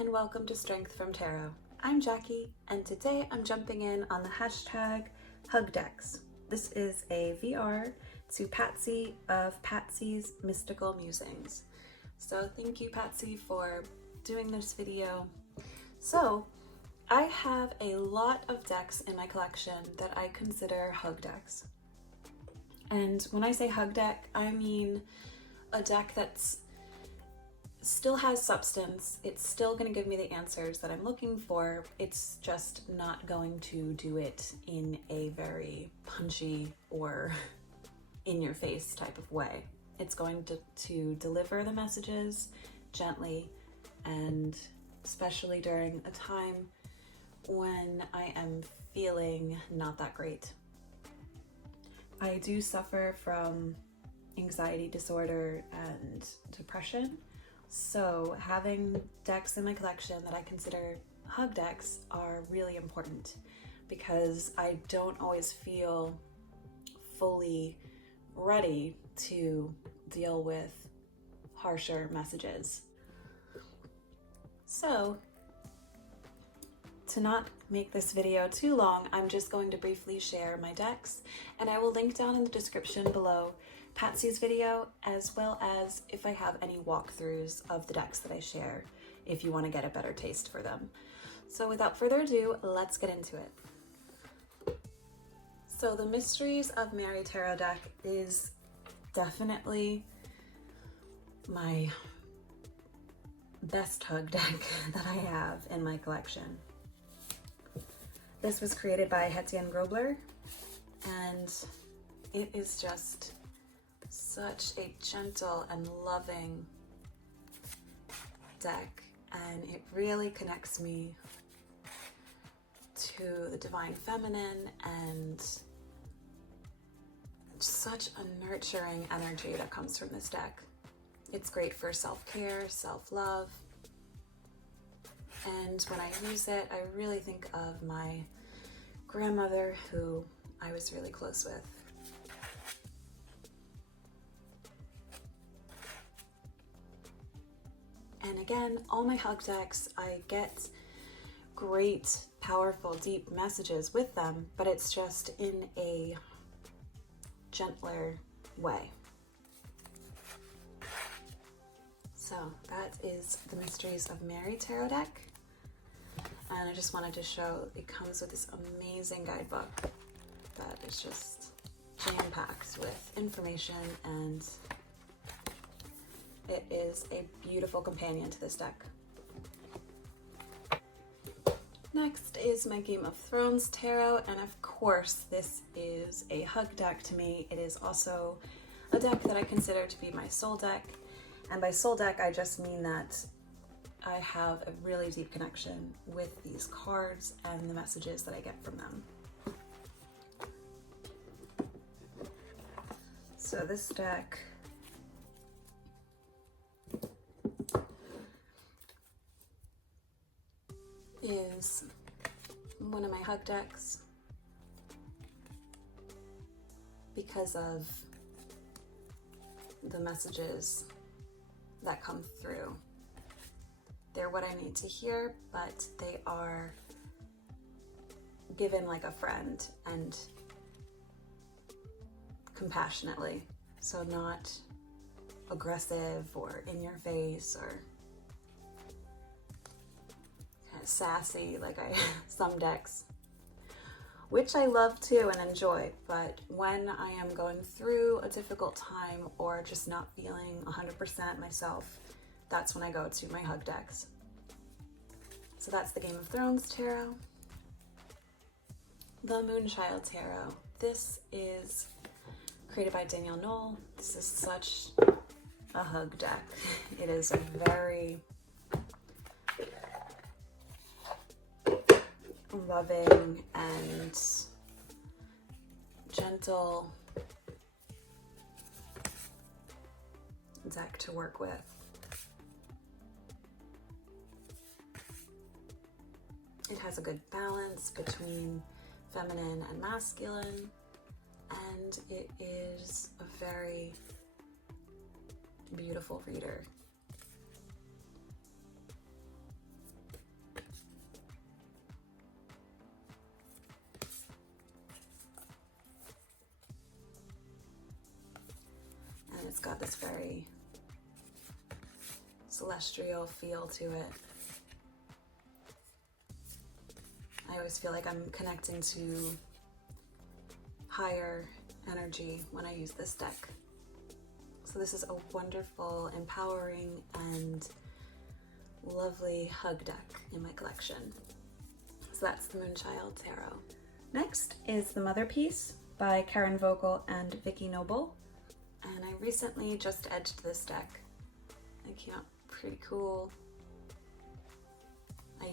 and welcome to Strength from Tarot. I'm Jackie, and today I'm jumping in on the hashtag HugDecks. This is a VR to Patsy of Patsy's Mystical Musings. So thank you, Patsy, for doing this video. So I have a lot of decks in my collection that I consider hug decks. And when I say hug deck, I mean a deck that's still has substance. It's still going to give me the answers that I'm looking for. It's just not going to do it in a very punchy or in-your-face type of way. It's going to deliver the messages gently, and especially during a time when I am feeling not that great. I do suffer from anxiety disorder and depression, so having decks in my collection that I consider hug decks are really important because I don't always feel fully ready to deal with harsher messages. So, to not make this video too long, I'm just going to briefly share my decks, and I will link down in the description below Patsy's video, as well as if I have any walkthroughs of the decks that I share, if you want to get a better taste for them. So without further ado, let's get into it. So the Mysteries of Mary Tarot deck is definitely my best hug deck that I have in my collection. This was created by Hettienne Grobler, and it is just such a gentle and loving deck, and it really connects me to the divine feminine and such a nurturing energy that comes from this deck. It's great for self-care, self-love, and when I use it, I really think of my grandmother, who I was really close with. And again, all my hug decks, I get great, powerful, deep messages with them, but it's just in a gentler way. So that is the Mysteries of Mary Tarot deck. And I just wanted to show, it comes with this amazing guidebook that is just jam-packed with information, and it is a beautiful companion to this deck. Next is my Game of Thrones Tarot, and of course this is a hug deck to me. It is also a deck that I consider to be my soul deck, and by soul deck I just mean that I have a really deep connection with these cards and the messages that I get from them. So this deck is one of my hug decks because of the messages that come through. They're what I need to hear, but they are given like a friend and compassionately, so not aggressive or in your face or kind of sassy like some decks, which I love too and enjoy, but when I am going through a difficult time or just not feeling 100% myself, that's when I go to my hug decks. So that's the Game of Thrones Tarot. The Moonchild Tarot. This is created by Danielle Knoll. This is such a hug deck. It is a very loving and gentle deck to work with. It has a good balance between feminine and masculine, and it is a very beautiful reader. it's got this very celestial feel to it. I always feel like I'm connecting to higher energy when I use this deck. So this is a wonderful, empowering, and lovely hug deck in my collection. So that's the Moonchild Tarot. Next is the MOTHERPEACE by Karen Vogel and Vicky Noble. And I recently just edged this deck. It came out pretty cool. I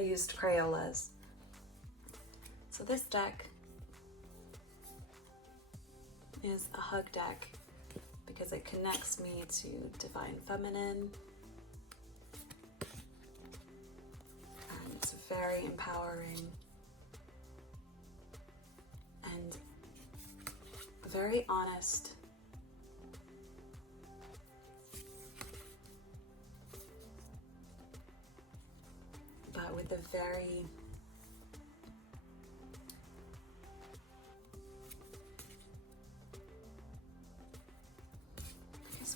used Crayolas. So this deck is a hug deck because it connects me to Divine Feminine, and it's very empowering and very honest. But with a very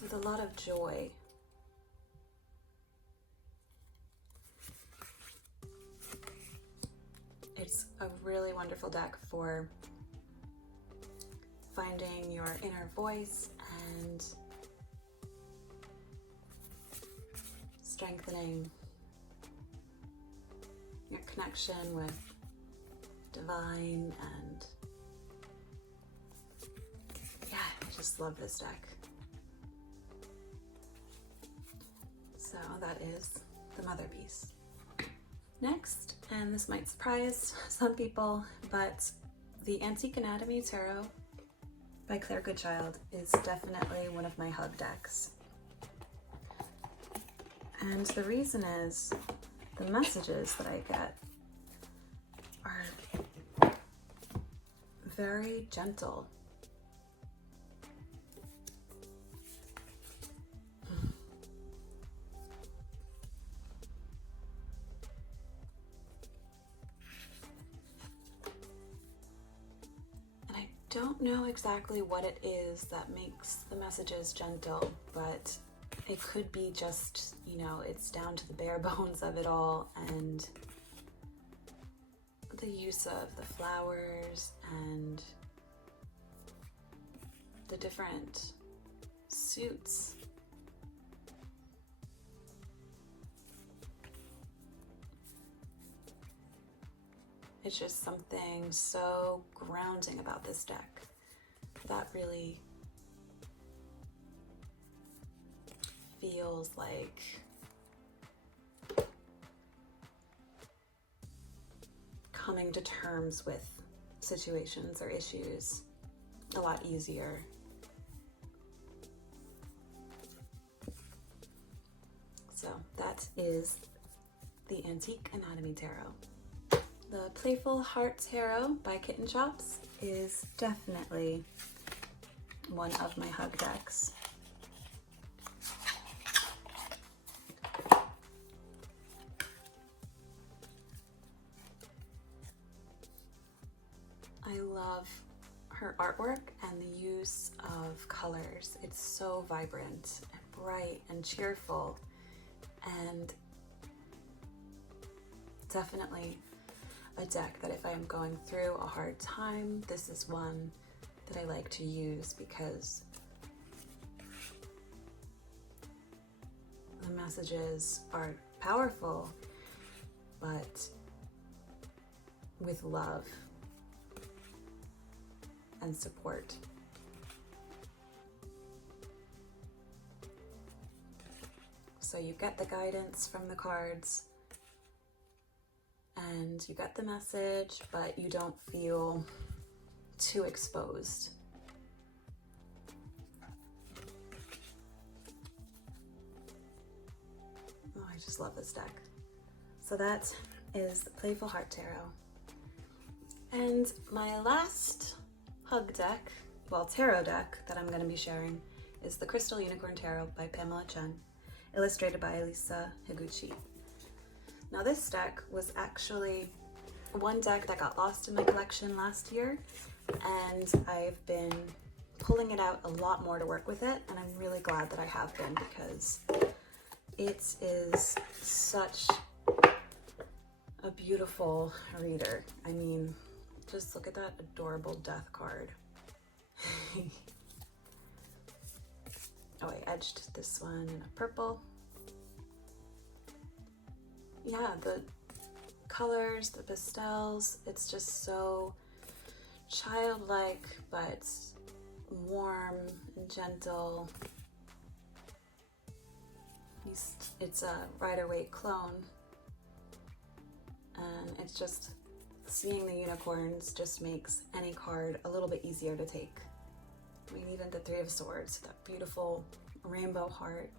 with a lot of joy. It's a really wonderful deck for finding your inner voice and strengthening your connection with divine, and yeah, I just love this deck. So that is the MOTHERPEACE. Next, and this might surprise some people, but the Antique Anatomy Tarot by Claire Goodchild is definitely one of my hug decks. And the reason is the messages that I get are very gentle. Don't know exactly what it is that makes the messages gentle, but it could be just, you know, it's down to the bare bones of it all, and the use of the flowers and the different suits. It's just something so grounding about this deck that really feels like coming to terms with situations or issues a lot easier. So that is the Antique Anatomy Tarot. The Playful Heart Tarot by Kitten Chops is definitely one of my hug decks. I love her artwork and the use of colors. It's so vibrant and bright and cheerful, and definitely a deck that if I am going through a hard time, this is one that I like to use because the messages are powerful, but with love and support. So you get the guidance from the cards, and you get the message, but you don't feel too exposed. Oh, I just love this deck. So that is the Playful Heart Tarot. And my last hug deck, well, tarot deck that I'm going to be sharing is the Crystal Unicorn Tarot by Pamela Chen, illustrated by Elisa Higuchi. Now this deck was actually one deck that got lost in my collection last year, and I've been pulling it out a lot more to work with it, and I'm really glad that I have been, because it is such a beautiful reader. I mean, just look at that adorable death card. Oh, I edged this one in a purple. Yeah, the colors, the pastels, it's just so childlike, but warm and gentle. It's a Rider-Waite clone, and it's just, seeing the unicorns just makes any card a little bit easier to take. I mean, even the Three of Swords, that beautiful rainbow heart.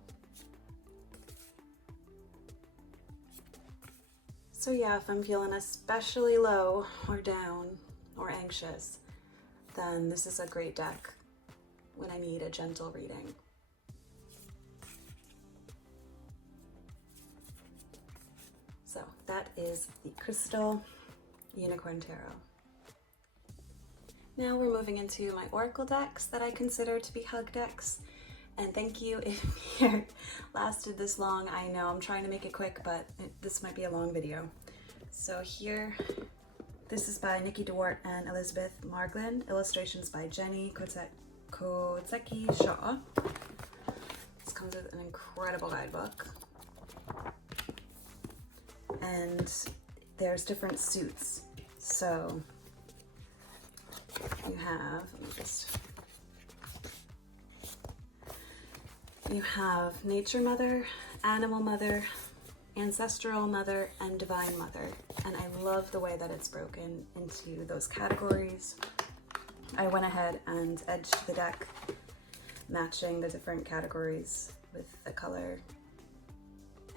So yeah, if I'm feeling especially low or down or anxious, then this is a great deck when I need a gentle reading. So that is the Crystal Unicorn Tarot. Now we're moving into my oracle decks that I consider to be hug decks. And thank you if you lasted this long. I know I'm trying to make it quick, but this might be a long video. So here, this is by Nikki DeWart and Elizabeth Margland. Illustrations by Jenny Kotseki Shaw. This comes with an incredible guidebook. And there's different suits. So you have, you have Nature Mother, Animal Mother, Ancestral Mother, and Divine Mother. And I love the way that it's broken into those categories. I went ahead and edged the deck, matching the different categories with the color,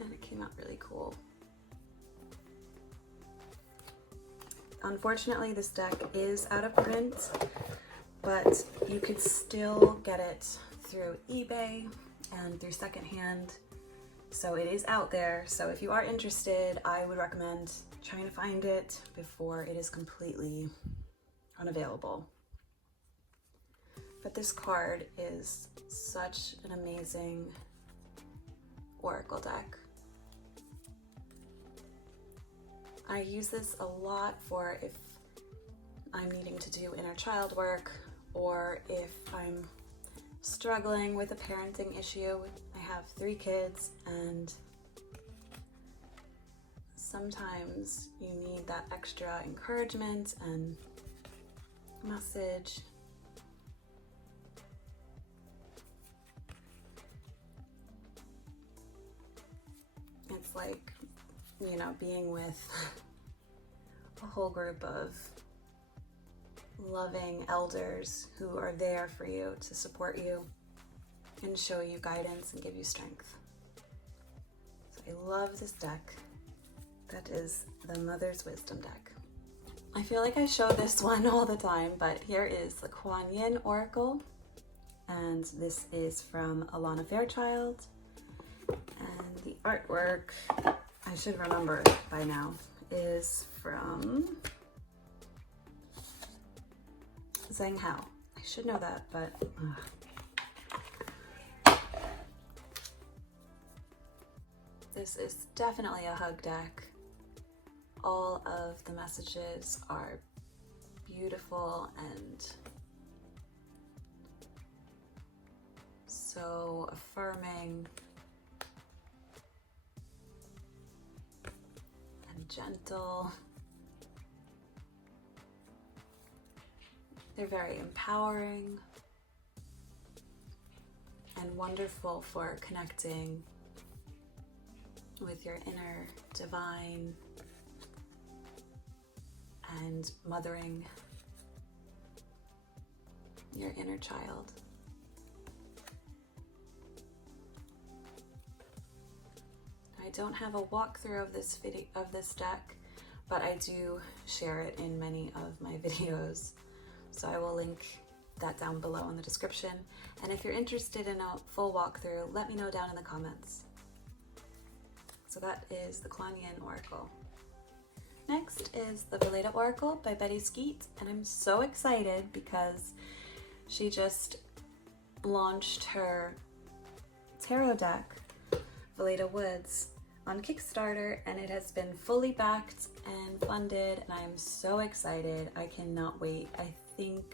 and it came out really cool. Unfortunately, this deck is out of print, but you could still get it through eBay and through secondhand. So it is out there. So if you are interested, I would recommend trying to find it before it is completely unavailable. But this card is such an amazing oracle deck. I use this a lot for if I'm needing to do inner child work, or if I'm struggling with a parenting issue. I have 3 kids, and sometimes you need that extra encouragement and message. It's like, you know, being with a whole group of loving elders who are there for you to support you and show you guidance and give you strength. So I love this deck. That is the Mother's Wisdom deck. I feel like I show this one all the time, but here is the Kuan Yin Oracle, and this is from Alana Fairchild, and the artwork, I should remember by now, is from Zhang Hao. I should know that, but this is definitely a hug deck. All of the messages are beautiful and so affirming and gentle. They're very empowering and wonderful for connecting with your inner divine and mothering your inner child. I don't have a walkthrough of this deck, but I do share it in many of my videos. So I will link that down below in the description. And if you're interested in a full walkthrough, let me know down in the comments. So that is the Kuan Yin Oracle. Next is the VELEDA Oracle by Betty Skeet, and I'm so excited because she just launched her tarot deck, VELEDA Woods, on Kickstarter, and it has been fully backed and funded, and I'm so excited. I cannot wait. I think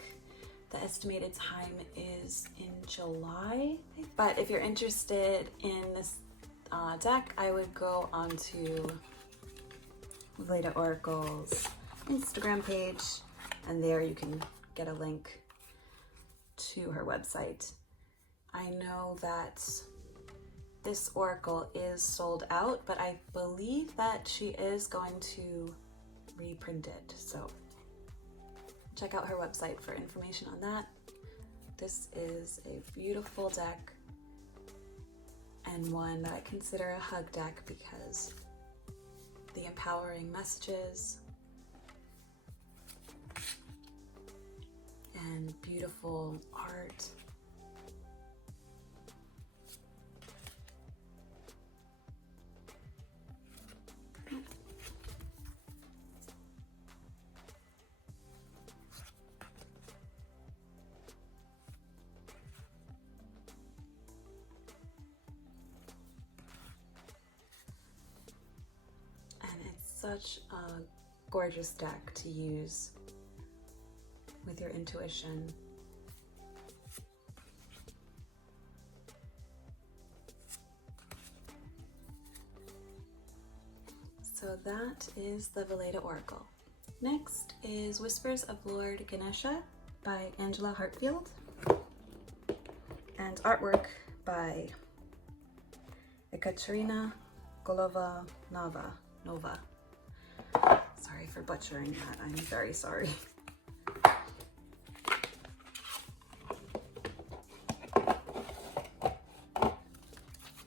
the estimated time is in July, but if you're interested in this deck, I would go onto VELEDA Oracle's Instagram page, and there you can get a link to her website. I know that this oracle is sold out, but I believe that she is going to reprint it, so check out her website for information on that. This is a beautiful deck and one that I consider a hug deck because the empowering messages and beautiful art. Such a gorgeous deck to use with your intuition. So that is the VELEDA Oracle. Next is Whispers of Lord Ganesha by Angela Hartfield, and artwork by Ekaterina Golova-Nova. Sorry for butchering that, I'm very sorry.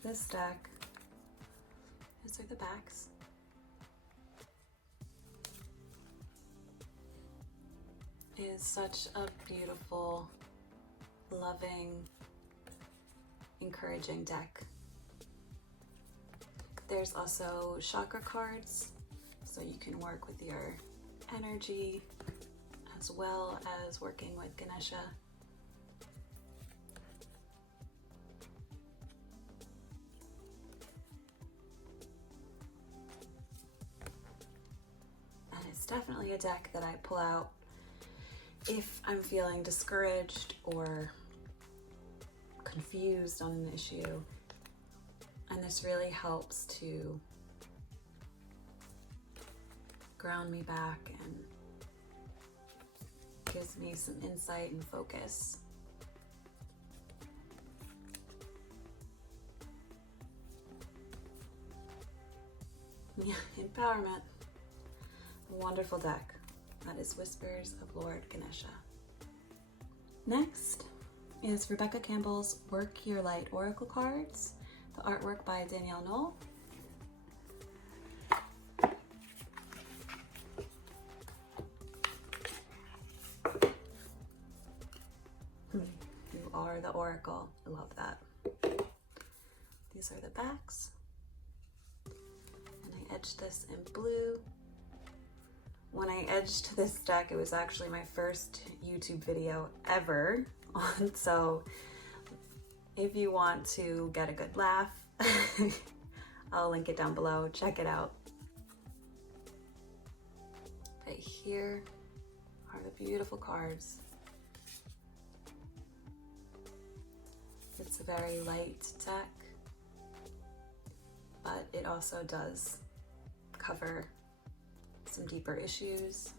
This deck, these are the backs. Is such a beautiful, loving, encouraging deck. There's also chakra cards, so you can work with your energy as well as working with Ganesha. And it's definitely a deck that I pull out if I'm feeling discouraged or confused on an issue. And this really helps to ground me back and gives me some insight and focus. Yeah, empowerment. Wonderful deck. That is Whispers of Lord Ganesha. Next is Rebecca Campbell's Work Your Light Oracle cards. The artwork by Danielle Knoll. You are the Oracle. I love that. These are the backs. And I edged this in blue. When I edged this deck, it was actually my first YouTube video ever on, so if you want to get a good laugh, I'll link it down below. Check it out. But here are the beautiful cards. It's a very light deck, but it also does cover some deeper issues.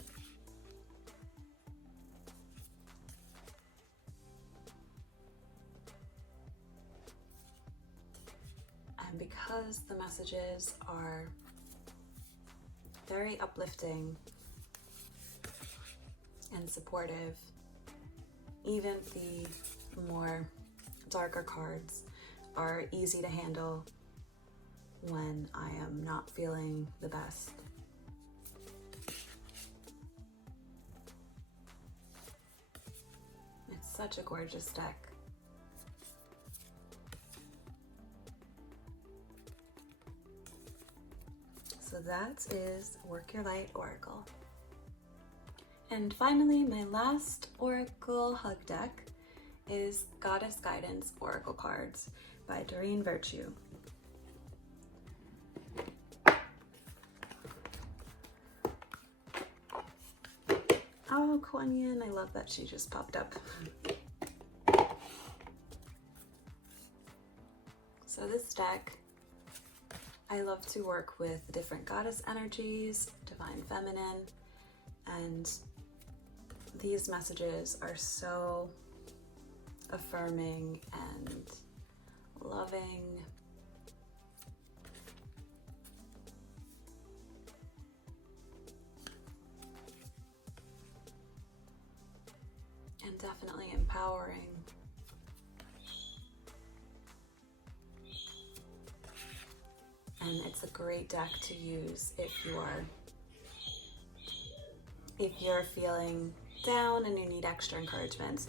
And because the messages are very uplifting and supportive, even the more darker cards are easy to handle when I am not feeling the best. It's such a gorgeous deck. So that is Work Your Light Oracle. And finally, my last Oracle hug deck is Goddess Guidance Oracle cards by Doreen Virtue. Oh, Kuan Yin, I love that she just popped up. So this deck, I love to work with different goddess energies, divine feminine, and these messages are so affirming and loving. And definitely empowering. And it's a great deck to use if you're feeling down and you need extra encouragement.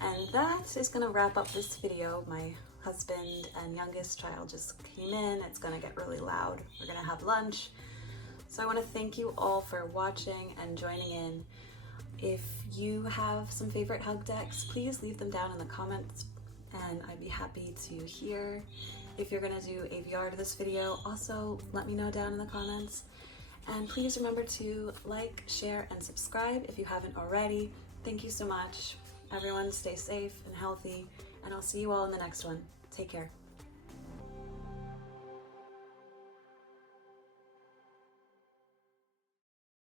And that is going to wrap up this video. My husband and youngest child just came in. It's going to get really loud. We're going to have lunch. So I want to thank you all for watching and joining in. If you have some favorite hug decks, please leave them down in the comments and I'd be happy to hear. If you're going to do AVR to this video, also let me know down in the comments. And please remember to like, share, and subscribe if you haven't already. Thank you so much. Everyone stay safe and healthy, and I'll see you all in the next one. Take care.